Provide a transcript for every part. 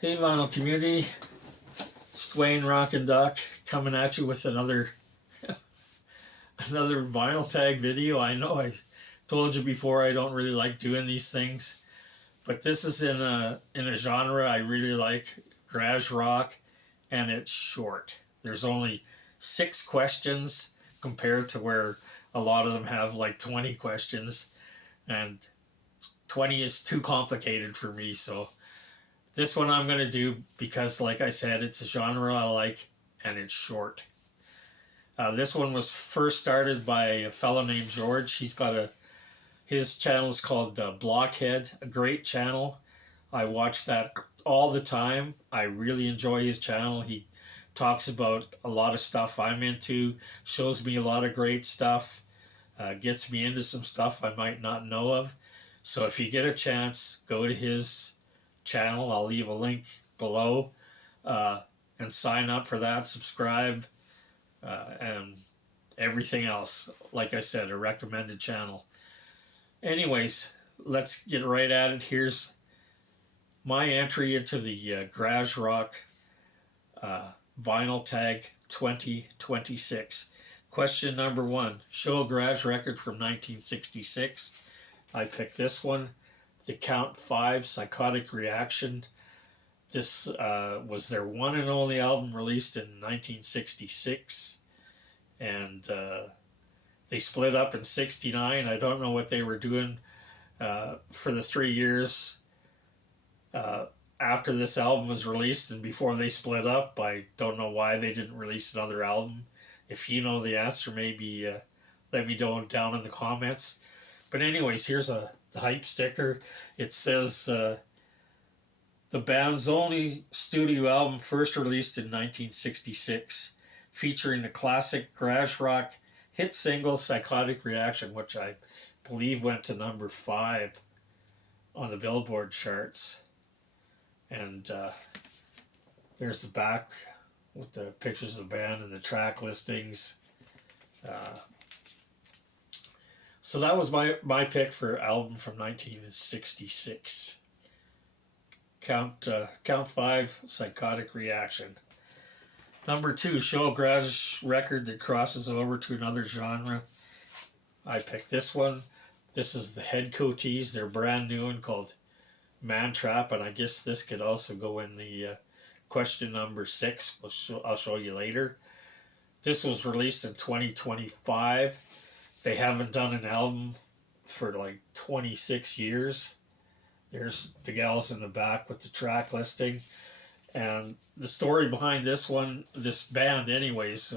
Hey, Vinyl Community, it's Dwayne Rockin' Duck coming at you with another vinyl tag video. I know I told you before I don't really like doing these things, but this is in a genre I really like, garage rock, and it's short. There's only 6 questions compared to where a lot of them have like 20 questions, and 20 is too complicated for me, so this one I'm going to do because, like I said, it's a genre I like and it's short. This one was first started by a fellow named George. His channel is called Blockhead, a great channel. I watch that all the time. I really enjoy his channel. He talks about a lot of stuff I'm into, shows me a lot of great stuff, gets me into some stuff I might not know of. So if you get a chance, go to his channel. I'll leave a link below, and sign up for that, subscribe, and everything else. Like I said, a recommended channel. Anyways, let's get right at it. Here's my entry into the Garage Rock Vinyl Tag 2026. Question number 1. Show a garage record from 1966. I picked this one, the Count 5 Psychotic Reaction. This was their one and only album released in 1966, and they split up in '69. I don't know what they were doing for the 3 years after this album was released and before they split up. I don't know why they didn't release another album. If you know the answer, maybe let me know down in the comments. But anyways, here's the hype sticker. It says the band's only studio album, first released in 1966, featuring the classic garage rock hit single Psychotic Reaction, which I believe went to number 5 on the Billboard charts. And there's the back with the pictures of the band and the track listings. So that was my pick for album from 1966. Count 5 Psychotic Reaction. Number 2, show a garage record that crosses over to another genre. I picked this one. This is the Headcoatees. They're brand new and called Man Trap, and I guess this could also go in the question number 6. I'll show you later. This was released in 2025. They haven't done an album for like 26 years. There's the gals in the back with the track listing. And the story behind this band anyways,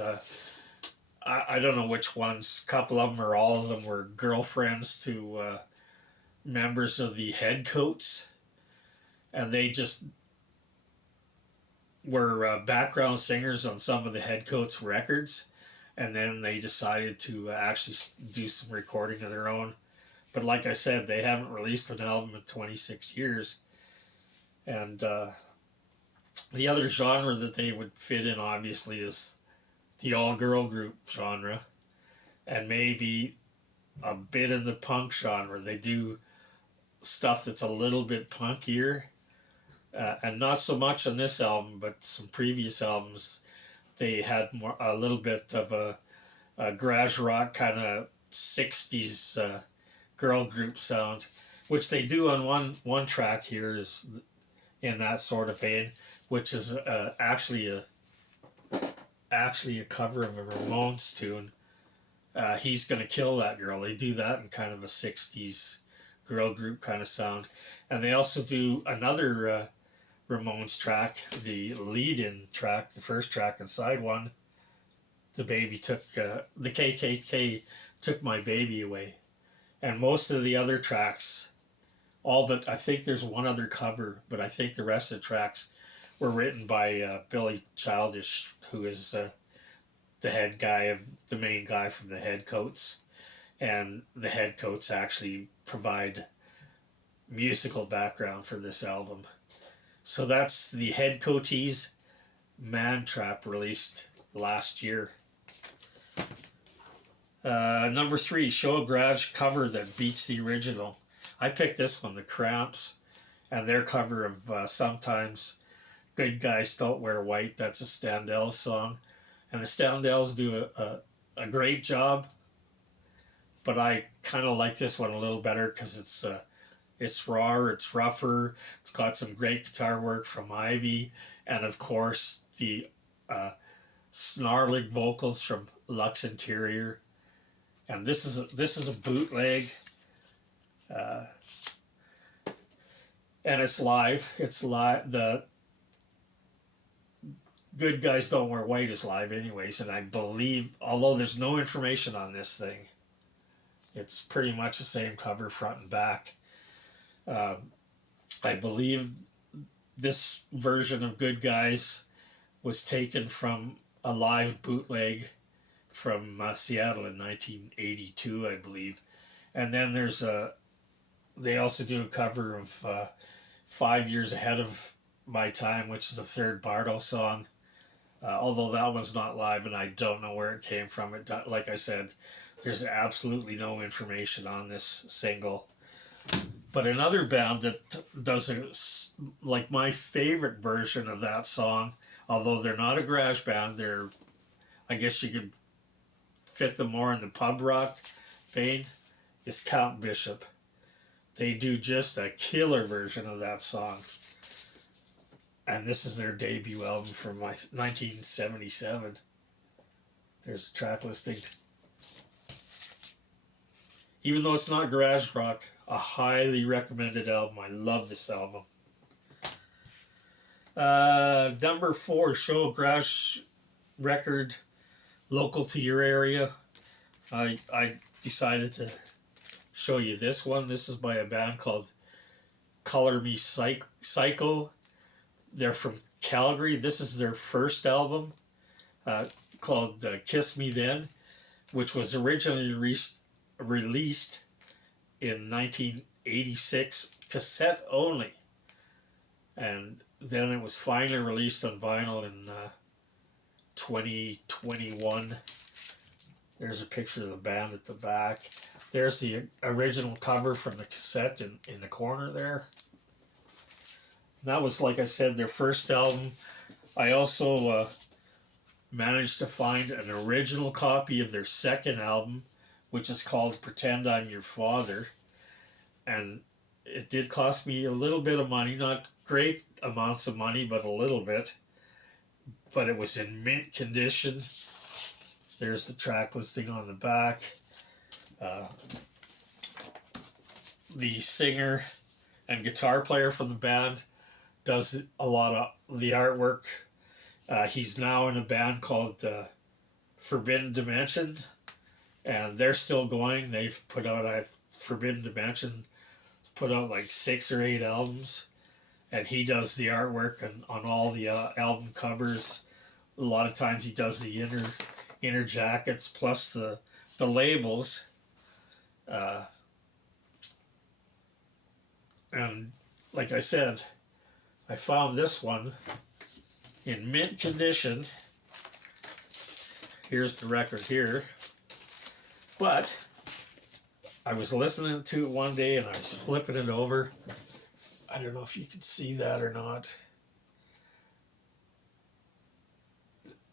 I don't know which ones, a couple of them or all of them were girlfriends to members of the Headcoats. And they just were background singers on some of the Headcoats records. And then they decided to actually do some recording of their own. But like I said, they haven't released an album in 26 years. And the other genre that they would fit in, obviously, is the all-girl group genre. And maybe a bit in the punk genre. They do stuff that's a little bit punkier. And not so much on this album, but some previous albums, they had a little bit of a garage rock kind of 60s girl group sound, which they do on one track here is in that sort of vein, which is actually a cover of a Ramones tune. He's Gonna Kill That Girl. They do that in kind of a 60s girl group kind of sound. And they also do another Ramones track, the lead-in track, the first track and side one. The KKK took my baby away. And most of the other tracks, all but I think there's one other cover, but I think the rest of the tracks were written by Billy Childish, who is the main guy from the Headcoats. And the Headcoats actually provide musical background for this album. So that's the Headcoatees Man Trap, released last year. Number 3, show a garage cover that beats the original. I picked this one, the Cramps, and their cover of Sometimes Good Guys Don't Wear White. That's a Standells song. And the Standells do a great job, but I kind of like this one a little better because it's raw, it's rougher, it's got some great guitar work from Ivy, and of course the uh, snarling vocals from Lux Interior. And this is a bootleg, uh, and it's live. It's live. The Good Guys Don't Wear White is live anyways, and I believe, although there's no information on this thing, it's pretty much the same cover front and back. I believe this version of Good Guys was taken from a live bootleg from Seattle in 1982, I believe. And then they also do a cover of 5 Years Ahead of My Time, which is a third Bardo song. Although that one's not live and I don't know where it came from. Like I said, there's absolutely no information on this single. But another band that does like my favorite version of that song, although they're not a garage band, I guess you could fit them more in the pub rock vein, is Count Bishop. They do just a killer version of that song. And this is their debut album from 1977. There's a track listing. Even though it's not garage rock, a highly recommended album. I love this album. Number 4, show a garage record local to your area. I decided to show you this one. This is by a band called Color Me Psycho. They're from Calgary. This is their first album called Kiss Me Then, which was originally released in 1986, cassette only. And then it was finally released on vinyl in 2021. There's a picture of the band at the back. There's the original cover from the cassette in the corner there. That was, like I said, their first album. I also managed to find an original copy of their second album, which is called Pretend I'm Your Father. And it did cost me a little bit of money, not great amounts of money, but a little bit. But it was in mint condition. There's the track listing on the back. The singer and guitar player from the band does a lot of the artwork. He's now in a band called Forbidden Dimension, and they're still going. They've put out Forbidden Dimension put out like 6 or 8 albums, and he does the artwork on all the album covers. A lot of times he does the inner jackets plus the labels. And like I said, I found this one in mint condition. Here's the record here. But I was listening to it one day and I was flipping it over. I don't know if you can see that or not.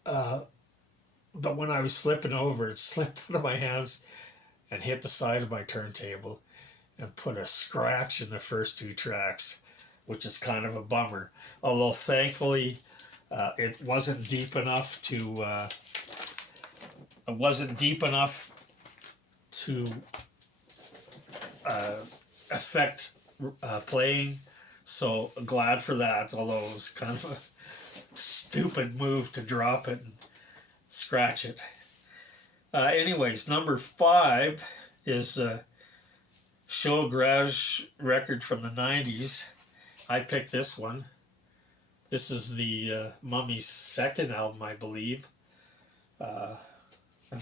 But when I was flipping over, it slipped out of my hands and hit the side of my turntable and put a scratch in the first 2 tracks, which is kind of a bummer. Although thankfully, it wasn't deep enough to affect playing. So glad for that. Although it was kind of a stupid move to drop it and scratch it. Anyways, number 5 is Show Garage record from the 90s. I picked this one. This is the Mummy's second album, I believe. And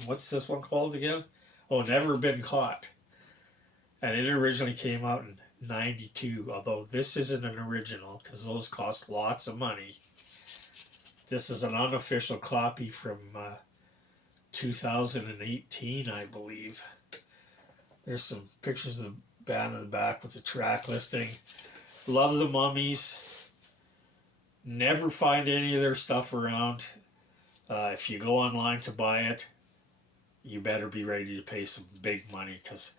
what's this one called again? Oh, Never Been Caught. And it originally came out in 92, although this isn't an original because those cost lots of money. This is an unofficial copy from 2018, I believe. There's some pictures of the band in the back with the track listing. Love the Mummies. Never find any of their stuff around. If you go online to buy it, you better be ready to pay some big money, because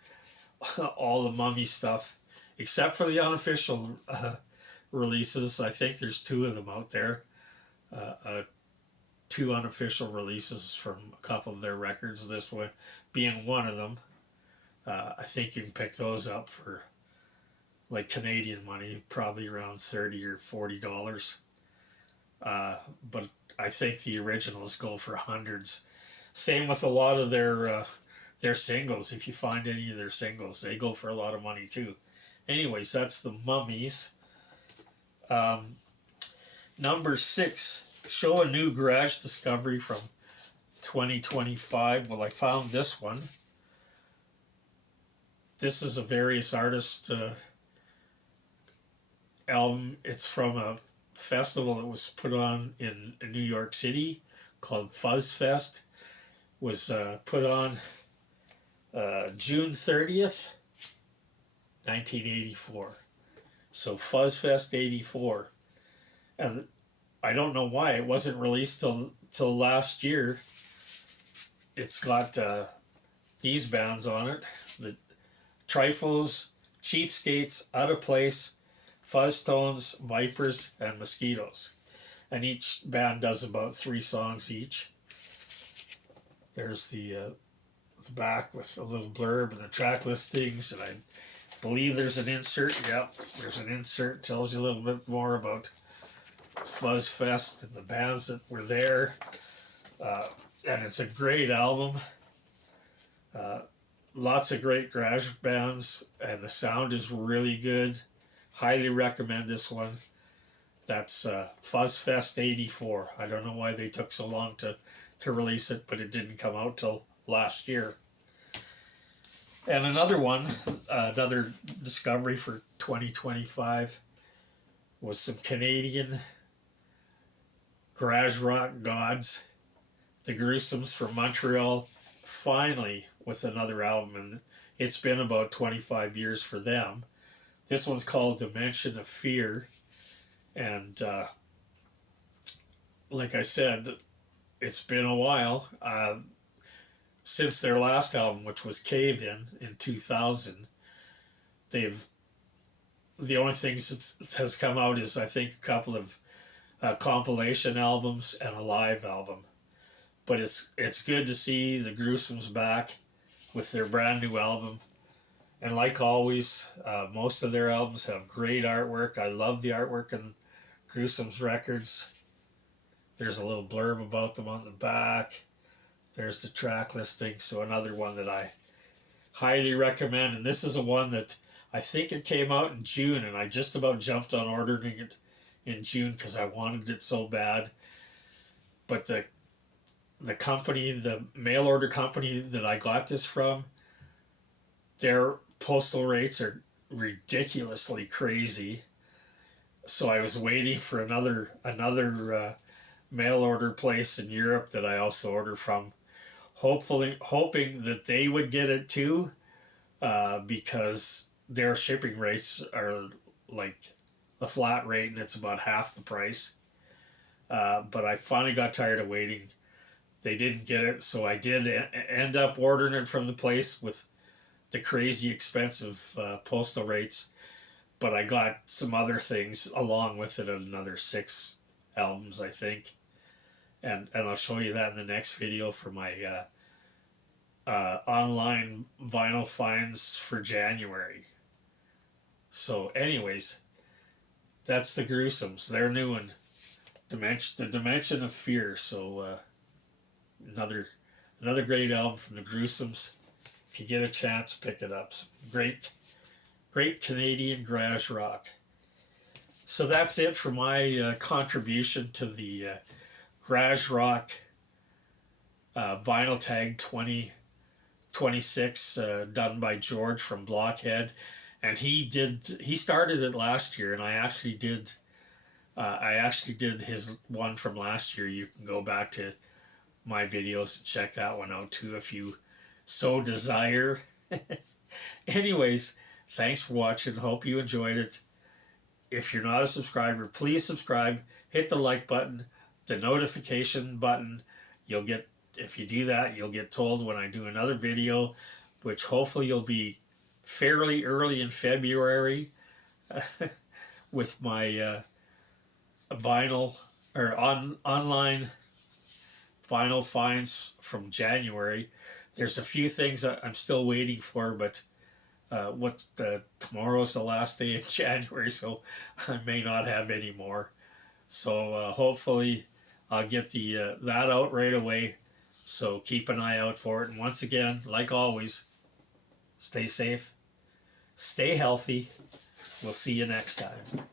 all the Mummy stuff, except for the unofficial releases, I think there's two of them out there. Two unofficial releases from a couple of their records, this one being one of them. I think you can pick those up for like Canadian money, probably around $30 or $40. But I think the originals go for hundreds. Same with a lot of their singles. If you find any of their singles, they go for a lot of money too. Anyways, that's the Mummies. Number 6, show a new garage discovery from 2025. Well, I found this one. This is a various artist album. It's from a festival that was put on in New York City called Fuzz Fest. Was put on June 30th, 1984. So Fuzz Fest 84. And I don't know why it wasn't released till last year. It's got these bands on it: the Trifles, Cheapskates, Out of Place, Fuzztones, Vipers, and Mosquitoes. And each band does about 3 songs each. There's the back with a little blurb and the track listings, and I believe there's an insert. Yep, there's an insert, tells you a little bit more about Fuzz Fest and the bands that were there. And it's a great album. Lots of great garage bands, and the sound is really good. Highly recommend this one. That's Fuzz Fest 84. I don't know why they took so long to release it, but it didn't come out till last year. And another one, another discovery for 2025, was some Canadian garage rock gods, the Gruesomes from Montreal, finally with another album, and it's been about 25 years for them. This one's called Dimension of Fear, and like I said, it's been a while since their last album, which was Cave in 2000. The only things that has come out is, I think, a couple of compilation albums and a live album. But it's good to see the Gruesomes back with their brand new album. And like always, most of their albums have great artwork. I love the artwork in Gruesomes records. There's a little blurb about them on the back. There's the track listing. So another one that I highly recommend. And this is a one that I think it came out in June, and I just about jumped on ordering it in June because I wanted it so bad. But the company, the mail order company that I got this from, their postal rates are ridiculously crazy. So I was waiting for another mail order place in Europe that I also order from, hoping that they would get it too, because their shipping rates are like the flat rate, and it's about half the price. But I finally got tired of waiting. They didn't get it, so I did end up ordering it from the place with the crazy expensive postal rates. But I got some other things along with it, another 6 albums, I think. And I'll show you that in the next video for my online vinyl finds for January. So anyways, that's the Gruesomes. They're new one. The Dimension of Fear. So another great album from the Gruesomes. If you get a chance, pick it up. Some great Canadian garage rock. So that's it for my contribution to the garage rock vinyl tag 2026 done by George from Blockhead. And he started it last year, and I actually did his one from last year. You can go back to my videos and check that one out too if you so desire. Anyways, thanks for watching. Hope you enjoyed it. if you're not a subscriber, please subscribe. Hit the like button, the notification button. You'll get, if you do that, you'll get told when I do another video, which hopefully will be fairly early in February with my vinyl or online vinyl finds from January. There's a few things that I'm still waiting for, but tomorrow's the last day in January, so I may not have any more. So hopefully I'll get the that out right away. So keep an eye out for it. And once again, like always, stay safe, stay healthy. We'll see you next time.